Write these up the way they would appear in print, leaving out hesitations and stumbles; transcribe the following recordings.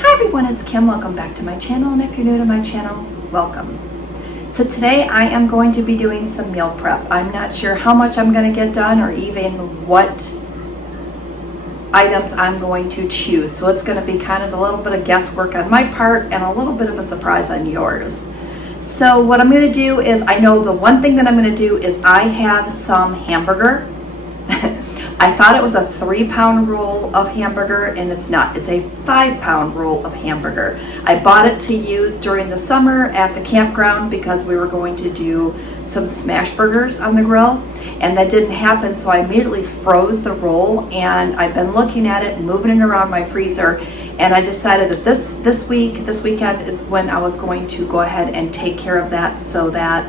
Hi everyone, it's Kim. Welcome back to my channel, and if you're new to my channel, welcome. So today I am going to be doing some meal prep. I'm not sure how much I'm going to get done or even what items I'm going to choose. So it's going to be kind of a little bit of guesswork on my part and a little bit of a surprise on yours. So what I'm going to do is, I know the one thing that I'm going to do is I have some hamburger. I thought it was a 3-pound roll of hamburger, and it's not. It's a 5-pound roll of hamburger. I bought it to use during the summer at the campground because we were going to do some smash burgers on the grill, and that didn't happen, so I immediately froze the roll, and I've been looking at it and moving it around my freezer, and I decided that this weekend is when I was going to go ahead and take care of that so that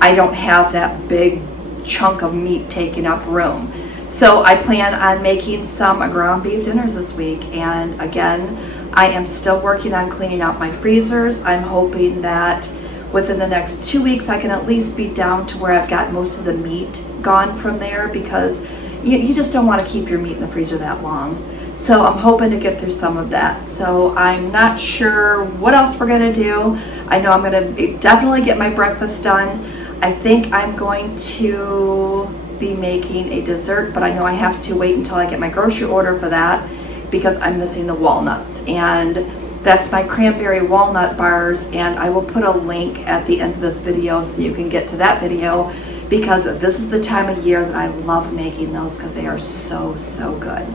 I don't have that big chunk of meat taking up room. So I plan on making some ground beef dinners this week, and again, I am still working on cleaning out my freezers. I'm hoping that within the next 2 weeks I can at least be down to where I've got most of the meat gone from there, because you just don't want to keep your meat in the freezer that long. So I'm hoping to get through some of that. So I'm not sure what else we're going to do. I know I'm going to definitely get my breakfast done. I think I'm going to be making a dessert, but I know I have to wait until I get my grocery order for that because I'm missing the walnuts, and that's my cranberry walnut bars, and I will put a link at the end of this video so you can get to that video, because this is the time of year that I love making those because they are so good.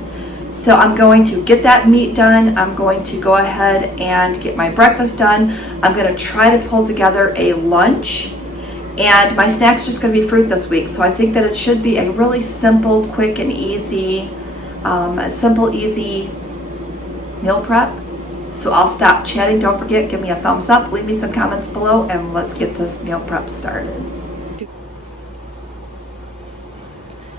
So I'm going to get that meat done. I'm going to go ahead and get my breakfast done. I'm going to try to pull together a lunch. And my snack's just going to be fruit this week. So I think that it should be a really simple, quick, and easy, easy meal prep. So I'll stop chatting. Don't forget, give me a thumbs up, leave me some comments below, and let's get this meal prep started.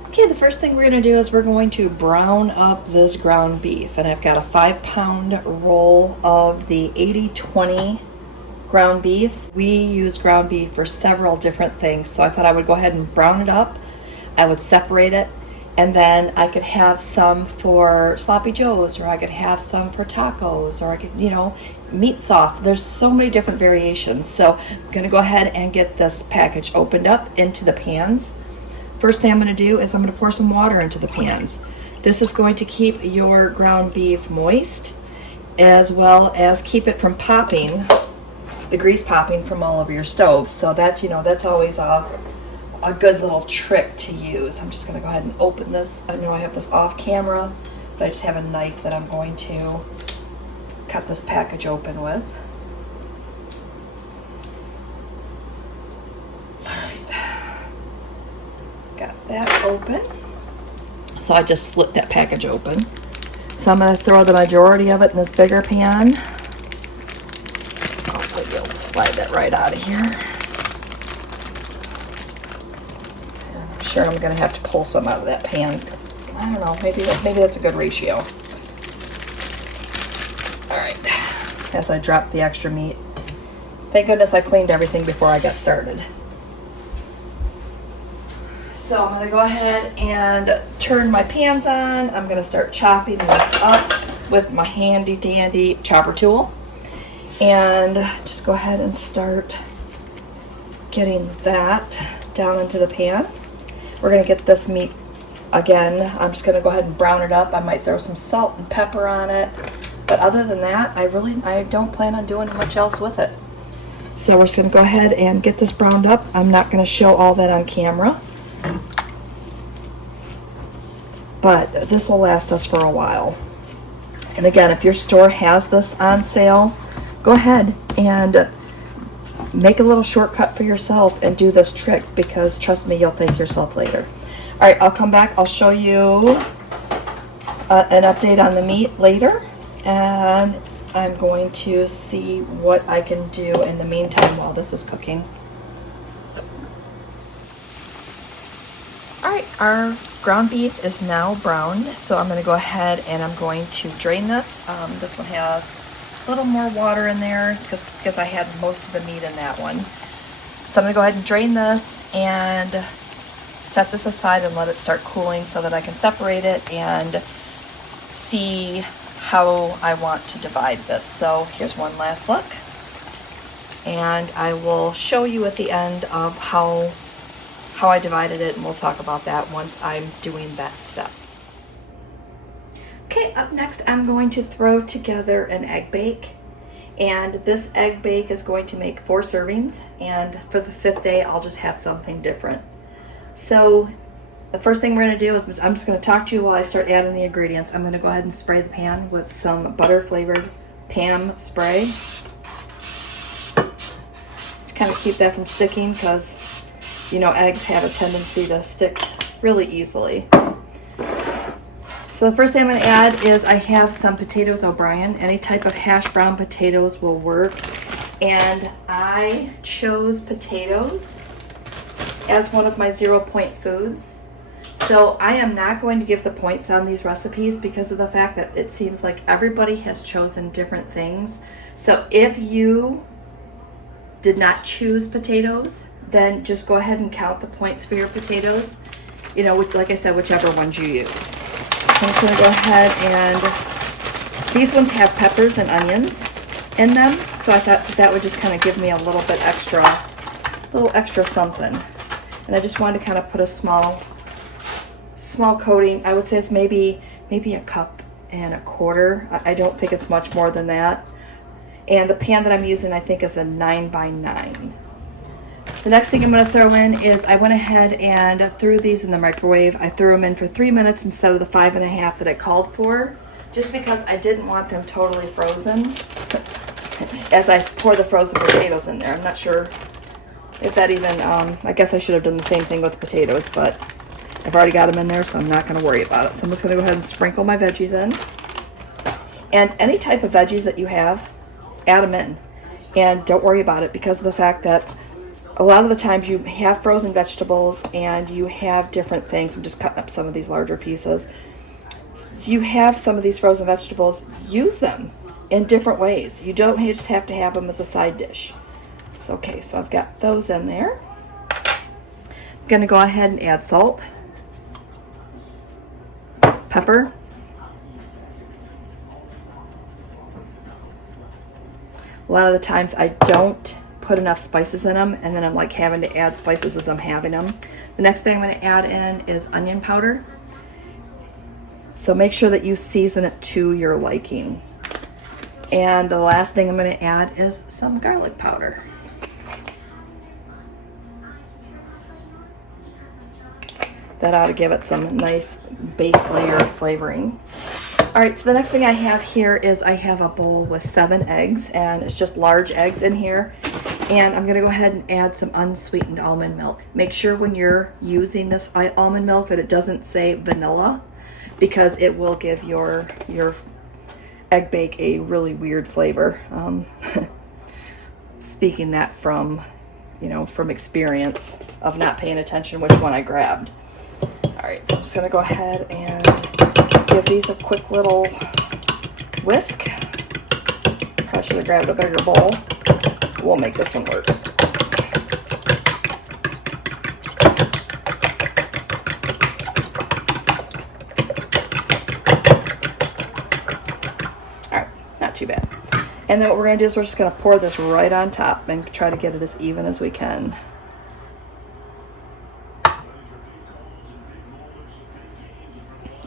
Okay, the first thing we're going to do is we're going to brown up this ground beef. And I've got a 5-pound roll of the 80/20 ground beef. We use ground beef for several different things, so I thought I would go ahead and brown it up. I would separate it, and then I could have some for sloppy joes, or I could have some for tacos, or I could, meat sauce. There's so many different variations. So I'm going to go ahead and get this package opened up into the pans. First thing I'm going to do is I'm going to pour some water into the pans. This is going to keep your ground beef moist, as well as keep it from popping, the grease popping from all over your stove. So that's, that's always a good little trick to use. I'm just going to go ahead and open this. I know I have this off camera, but I just have a knife that I'm going to cut this package open with. Alright, got that open. So I just slit that package open. So I'm going to throw the majority of it in this bigger pan. I'll be able to slide that right out of here. And I'm sure I'm going to have to pull some out of that pan because, I don't know, maybe that's a good ratio. Alright, as I drop the extra meat. Thank goodness I cleaned everything before I got started. So I'm going to go ahead and turn my pans on. I'm going to start chopping this up with my handy dandy chopper tool. And just go ahead and start getting that down into the pan. We're going to get this meat, again, I'm just going to go ahead and brown it up. I might throw some salt and pepper on it. But other than that, I don't plan on doing much else with it. So we're just going to go ahead and get this browned up. I'm not going to show all that on camera, but this will last us for a while. And again, if your store has this on sale, go ahead and make a little shortcut for yourself and do this trick, because trust me, you'll thank yourself later. All right, I'll come back. I'll show you an update on the meat later, and I'm going to see what I can do in the meantime while this is cooking. All right, our ground beef is now browned, so I'm going to go ahead and I'm going to drain this. This one has a little more water in there because I had most of the meat in that one. So I'm going to go ahead and drain this and set this aside and let it start cooling so that I can separate it and see how I want to divide this. So here's one last look. And I will show you at the end of how I divided it, and we'll talk about that once I'm doing that step. Okay, up next I'm going to throw together an egg bake. And this egg bake is going to make 4 servings, and for the 5th day I'll just have something different. So the first thing we're going to do is I'm just going to talk to you while I start adding the ingredients. I'm going to go ahead and spray the pan with some butter flavored Pam spray to kind of keep that from sticking, because you know eggs have a tendency to stick really easily. So the first thing I'm going to add is I have some potatoes O'Brien. Any type of hash brown potatoes will work. And I chose potatoes as one of my 0-point foods. So I am not going to give the points on these recipes because of the fact that it seems like everybody has chosen different things. So if you did not choose potatoes, then just go ahead and count the points for your potatoes. You know, which, like I said, whichever ones you use. I'm just going to go ahead, and these ones have peppers and onions in them, so I thought that would just kind of give me a little bit extra, something. And I just wanted to kind of put a small coating. I would say it's maybe a cup and a quarter. I don't think it's much more than that. And the pan that I'm using, I think, is a 9x9. The next thing I'm going to throw in is I went ahead and threw these in the microwave. I threw them in for 3 minutes instead of the 5.5 that I called for, just because I didn't want them totally frozen as I pour the frozen potatoes in there. I'm not sure if that even, I guess I should have done the same thing with the potatoes, but I've already got them in there, so I'm not going to worry about it. So I'm just going to go ahead and sprinkle my veggies in. And any type of veggies that you have, add them in. And don't worry about it, because of the fact that a lot of the times you have frozen vegetables and you have different things. I'm just cutting up some of these larger pieces. So you have some of these frozen vegetables, use them in different ways. You don't just have to have them as a side dish. So, okay, so I've got those in there. I'm going to go ahead and add salt, pepper, a lot of the times I don't put enough spices in them, and then I'm like having to add spices as I'm having them. The next thing I'm going to add in is onion powder. So make sure that you season it to your liking. And the last thing I'm going to add is some garlic powder. That ought to give it some nice base layer of flavoring. Alright, so the next thing I have here is I have a bowl with 7 eggs, and it's just large eggs in here. And I'm going to go ahead and add some unsweetened almond milk. Make sure when you're using this almond milk that it doesn't say vanilla, because it will give your egg bake a really weird flavor. Speaking that from, from experience of not paying attention which one I grabbed. Alright, so I'm just going to go ahead and give these a quick little whisk. Probably should have grabbed a bigger bowl. We'll make this one work. Alright, not too bad. And then what we're going to do is we're just going to pour this right on top and try to get it as even as we can.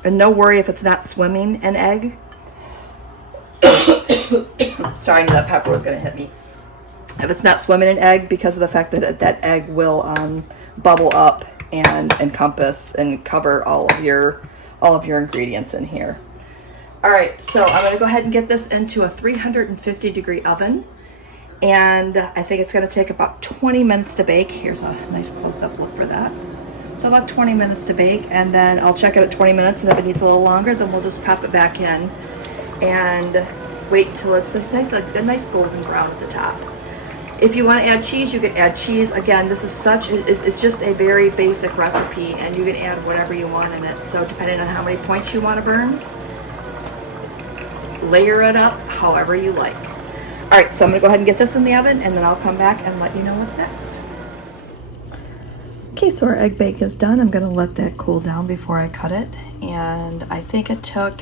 And no worry if it's not swimming in egg. Sorry, I knew that pepper was going to hit me. If it's not swimming in egg, because of the fact that that egg will bubble up and encompass and cover all of your ingredients in here. All right, so I'm going to go ahead and get this into a 350-degree oven, and I think it's going to take about 20 minutes to bake. Here's a nice close-up look for that. So about 20 minutes to bake, and then I'll check it at 20 minutes, and if it needs a little longer, then we'll just pop it back in and wait until it's just nice, like a nice golden brown at the top. If you want to add cheese, you can add cheese. Again, this is it's just a very basic recipe, and you can add whatever you want in it. So depending on how many points you want to burn, layer it up however you like. All right, so I'm going to go ahead and get this in the oven, and then I'll come back and let you know what's next. Okay, so our egg bake is done. I'm going to let that cool down before I cut it, and I think it took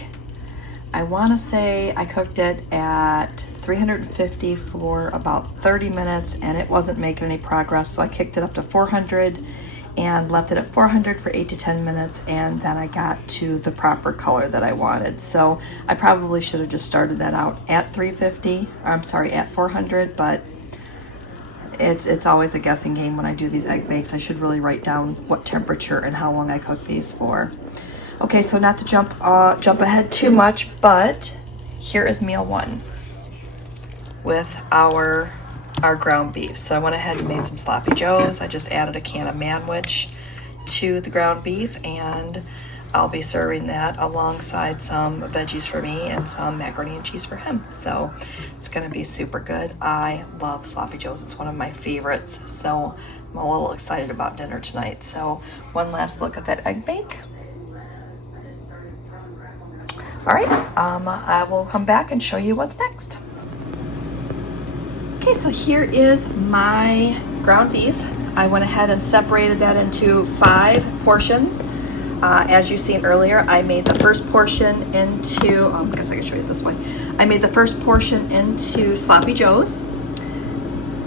I want to say I cooked it at 350 for about 30 minutes and it wasn't making any progress, so I kicked it up to 400 and left it at 400 for 8 to 10 minutes, and then I got to the proper color that I wanted. So I probably should have just started that out at 350, or I'm sorry, at 400, but it's always a guessing game when I do these egg bakes. I should really write down what temperature and how long I cook these for. Okay, so not to jump ahead too much, but here is meal one with our ground beef. So I went ahead and made some sloppy joes. I just added a can of manwich to the ground beef, and I'll be serving that alongside some veggies for me and some macaroni and cheese for him. So it's gonna be super good. I love sloppy joes. It's one of my favorites. So I'm a little excited about dinner tonight. So one last look at that egg bake. All right, I will come back and show you what's next. Okay, so here is my ground beef. I went ahead and separated that into 5 portions. As you've seen earlier, I made the first portion into, I guess I can show you this way. I made the first portion into sloppy joes.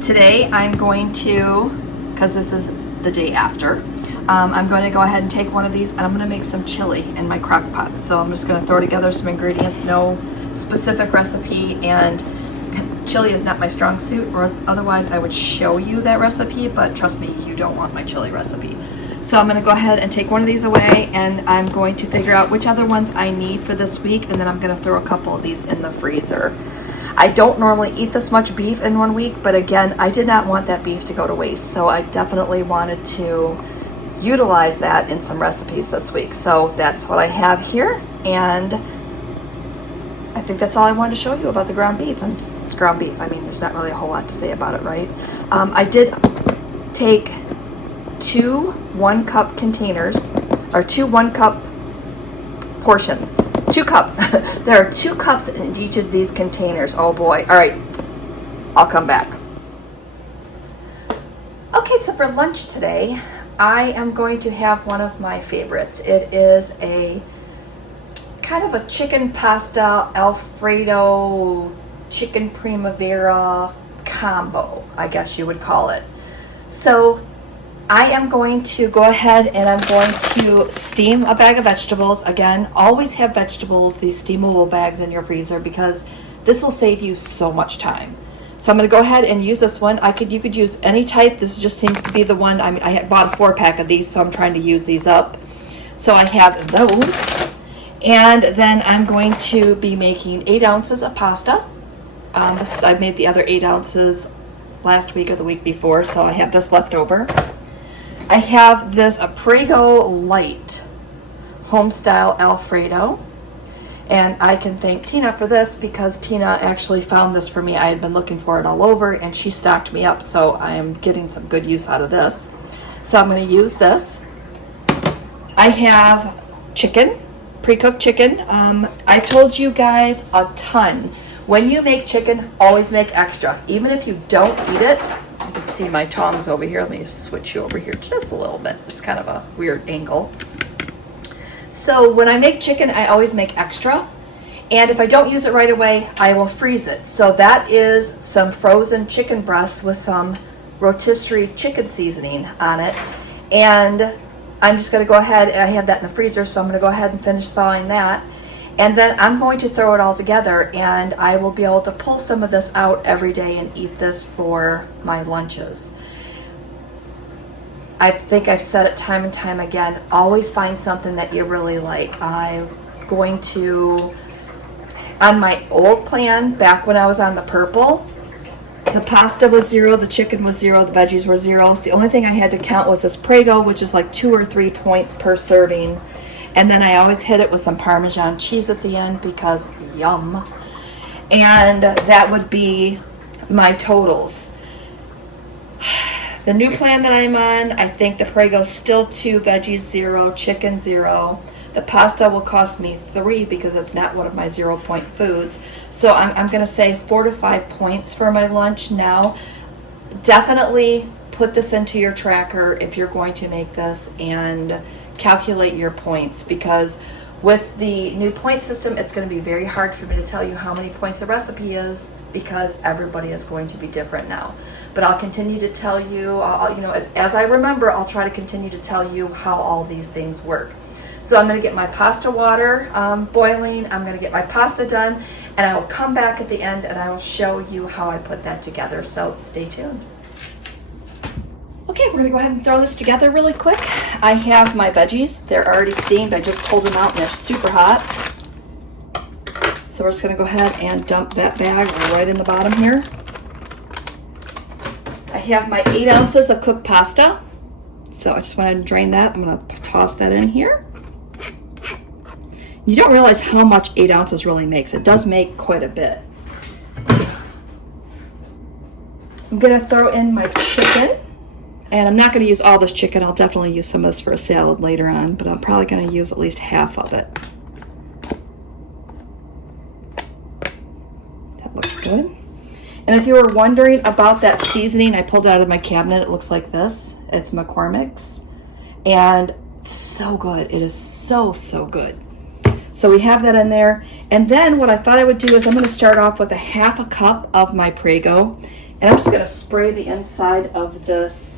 Today I'm going to, because this is the day after, I'm going to go ahead and take one of these and I'm going to make some chili in my crock pot. So I'm just going to throw together some ingredients, no specific recipe, and chili is not my strong suit, or otherwise I would show you that recipe, but trust me, you don't want my chili recipe. So I'm going to go ahead and take one of these away, and I'm going to figure out which other ones I need for this week, and then I'm going to throw a couple of these in the freezer. I don't normally eat this much beef in 1 week, but again, I did not want that beef to go to waste, so I definitely wanted to utilize that in some recipes this week. So that's what I have here, and I think that's all I wanted to show you about the ground beef. And it's ground beef. I mean, there's not really a whole lot to say about it, right? I did take 2 1-cup containers, or 2 1-cup portions. 2 cups. There are 2 cups in each of these containers. Oh boy. All right. I'll come back. Okay, so for lunch today, I am going to have one of my favorites. It is a kind of a chicken pasta Alfredo chicken primavera combo, I guess you would call it. So I am going to go ahead and I'm going to steam a bag of vegetables. Again, always have vegetables, these steamable bags in your freezer, because this will save you so much time. So I'm going to go ahead and use this one. You could use any type. This just seems to be the one. I mean, I had bought a 4-pack of these, so I'm trying to use these up. So I have those. And then I'm going to be making 8 ounces of pasta. I made the other 8 ounces last week or the week before, so I have this left over. I have this Prego Light Homestyle Alfredo. And I can thank Tina for this, because Tina actually found this for me. I had been looking for it all over, and she stocked me up, so I am getting some good use out of this. So I'm going to use this. I have chicken, pre-cooked chicken. I've told you guys a ton. When you make chicken, always make extra. Even if you don't eat it, you can see my tongs over here. Let me switch you over here just a little bit. It's kind of a weird angle. So when I make chicken, I always make extra. And if I don't use it right away, I will freeze it. So that is some frozen chicken breast with some rotisserie chicken seasoning on it. And I'm just going to go ahead, I have that in the freezer, so I'm going to go ahead and finish thawing that. And then I'm going to throw it all together, and I will be able to pull some of this out every day and eat this for my lunches. I think I've said it time and time again, always find something that you really like. I'm going to, on my old plan, back when I was on the purple, the pasta was 0, the chicken was 0, the veggies were 0. So the only thing I had to count was this Prego, which is like 2 or 3 points per serving. And then I always hit it with some Parmesan cheese at the end, because yum. And that would be my totals. The new plan that I'm on, I think the Prego's still 2, veggies 0, chicken 0. The pasta will cost me 3 because it's not one of my 0-point foods. So I'm going to say 4 to 5 points for my lunch now. Definitely put this into your tracker if you're going to make this and calculate your points, because With the new point system, it's going to be very hard for me to tell you how many points a recipe is because everybody is going to be different now. But I'll continue to tell you, you know, as I remember, I'll try to continue to tell you how all these things work. So I'm going to get my pasta water boiling. I'm going to get my pasta done, and I will come back at the end and I will show you how I put that together. So stay tuned. Okay, we're gonna go ahead and throw this together really quick. I have my veggies. They're already steamed. I just pulled them out and they're super hot. So we're just gonna go ahead and dump that bag right in the bottom here. I have my 8 ounces of cooked pasta. So I just went ahead and drain that. I'm gonna toss that in here. You don't realize how much 8 ounces really makes. It does make quite a bit. I'm gonna throw in my chicken. And I'm not going to use all this chicken. I'll definitely use some of this for a salad later on, but I'm probably going to use at least half of it. That looks good. And if you were wondering about that seasoning, I pulled it out of my cabinet. It looks like this. It's McCormick's. And so good. It is so, so good. So we have that in there. And then what I thought I would do is I'm going to start off with a half a cup of my Prego. And I'm just going to spray the inside of this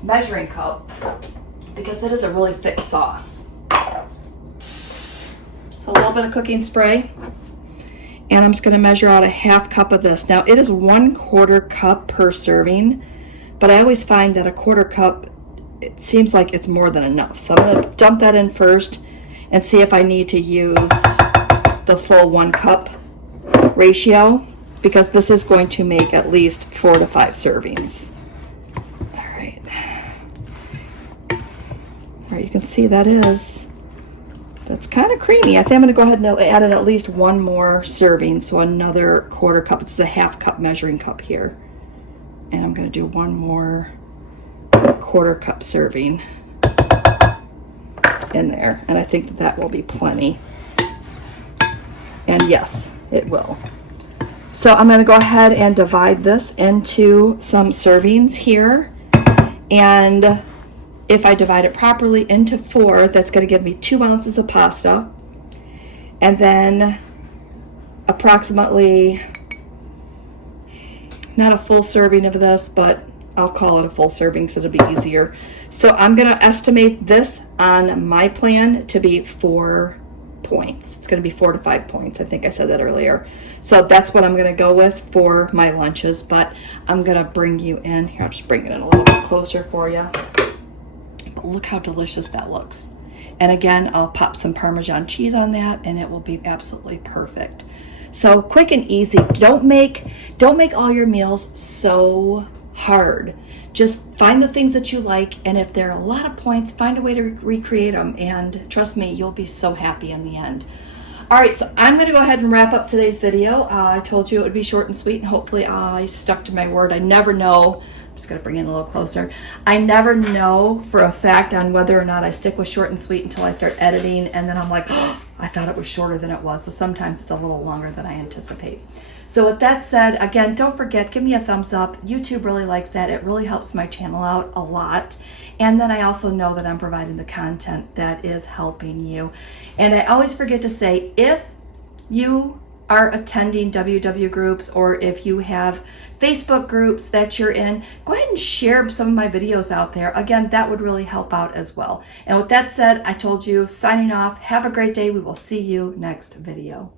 measuring cup because that is a really thick sauce. So a little bit of cooking spray, and I'm just going to measure out a half cup of this. Now it is 1/4 cup per serving, but I always find that a 1/4 cup, it seems like it's more than enough. So I'm going to dump that in first and see if I need to use the full 1 cup ratio, because this is going to make at least 4 to 5 servings. All right, you can see that's kind of creamy. I think I'm going to go ahead and add in at least 1 more serving, so another 1/4 cup. It's a half cup measuring cup here. And I'm going to do 1 more 1/4 cup serving in there. And I think that will be plenty. And yes, it will. So I'm going to go ahead and divide this into some servings here. And if I divide it properly into 4, that's going to give me 2 ounces of pasta, and then approximately, not a full serving of this, but I'll call it a full serving so it'll be easier. So I'm going to estimate this on my plan to be 4 points. It's going to be 4 to 5 points. I think I said that earlier. So that's what I'm going to go with for my lunches, but I'm going to bring you in here. I'll just bring it in a little bit closer for you. But look how delicious that looks. And again, I'll pop some Parmesan cheese on that and it will be absolutely perfect. So quick and easy. Don't make all your meals so hard. Just find the things that you like, and if there are a lot of points, find a way to recreate them, and trust me, you'll be so happy in the end. All right, so I'm going to go ahead and wrap up today's video. I told you it would be short and sweet, and hopefully I stuck to my word. I never know. I'm just going to bring it in a little closer. I never know for a fact on whether or not I stick with short and sweet until I start editing, and then I'm like, oh, I thought it was shorter than it was. So sometimes it's a little longer than I anticipate. So with that said, again, don't forget, give me a thumbs up. YouTube really likes that. It really helps my channel out a lot. And then I also know that I'm providing the content that is helping you. And I always forget to say, if you are attending WW groups, or if you have Facebook groups that you're in, go ahead and share some of my videos out there. Again, that would really help out as well. And with that said, I told you, signing off. Have a great day. We will see you next video.